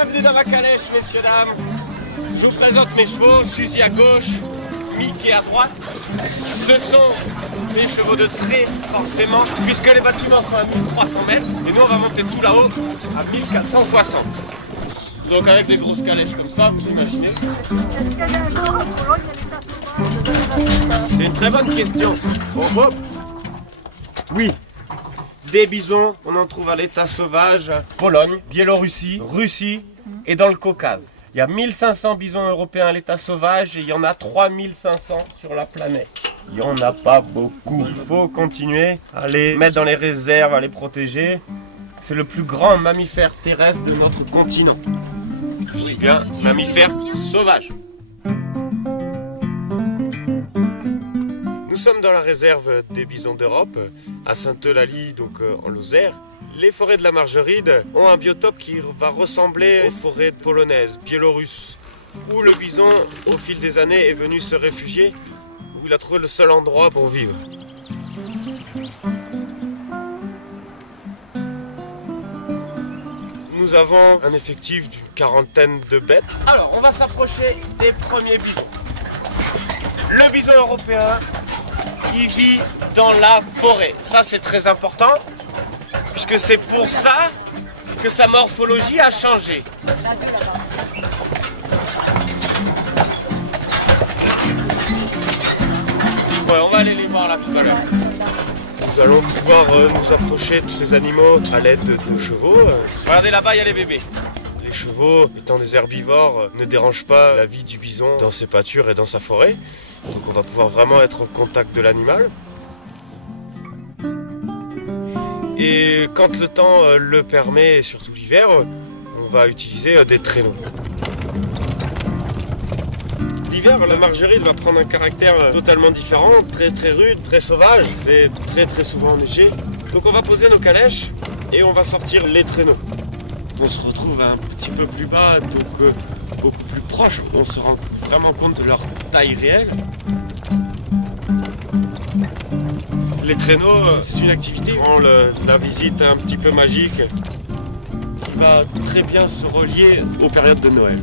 Bienvenue dans ma calèche, messieurs, dames. Je vous présente mes chevaux, Suzy à gauche, Mickey à droite. Ce sont des chevaux de trait, forcément, puisque les bâtiments sont à 1300 mètres. Et nous, on va monter tout là-haut à 1460. Donc avec des grosses calèches comme ça, vous imaginez. Est-ce qu'il y a un endroit en Pologne, il y a des tasses? C'est une très bonne question. Bon. Oui. Des bisons, on en trouve à l'état sauvage, Pologne, Biélorussie, Russie et dans le Caucase. Il y a 1500 bisons européens à l'état sauvage et il y en a 3500 sur la planète. Il n'y en a pas beaucoup. Il faut continuer à les mettre dans les réserves, à les protéger. C'est le plus grand mammifère terrestre de notre continent. Je dis bien mammifère sauvage. Nous sommes dans la réserve des bisons d'Europe, à Sainte-Eulalie, donc en Lozère. Les forêts de la Margeride ont un biotope qui va ressembler aux forêts polonaises, biélorusses, où le bison, au fil des années, est venu se réfugier, où il a trouvé le seul endroit pour vivre. Nous avons un effectif d'une quarantaine de bêtes. Alors, on va s'approcher des premiers bisons. Le bison européen qui vit dans la forêt. Ça, c'est très important, puisque c'est pour ça que sa morphologie a changé. Ouais, on va aller les voir là tout à l'heure. Nous allons pouvoir nous approcher de ces animaux à l'aide de chevaux. Regardez là-bas, il y a les bébés. Les chevaux, étant des herbivores, ne dérangent pas la vie du bison dans ses pâtures et dans sa forêt. Donc on va pouvoir vraiment être au contact de l'animal. Et quand le temps le permet, et surtout l'hiver, on va utiliser des traîneaux. L'hiver, la Margeride va prendre un caractère totalement différent, très rude, très sauvage. C'est très souvent enneigé. Donc on va poser nos calèches et on va sortir les traîneaux. On se retrouve un petit peu plus bas, donc beaucoup plus proche. On se rend vraiment compte de leur taille réelle. Les traîneaux, c'est une activité, on la visite un petit peu magique qui va très bien se relier aux périodes de Noël.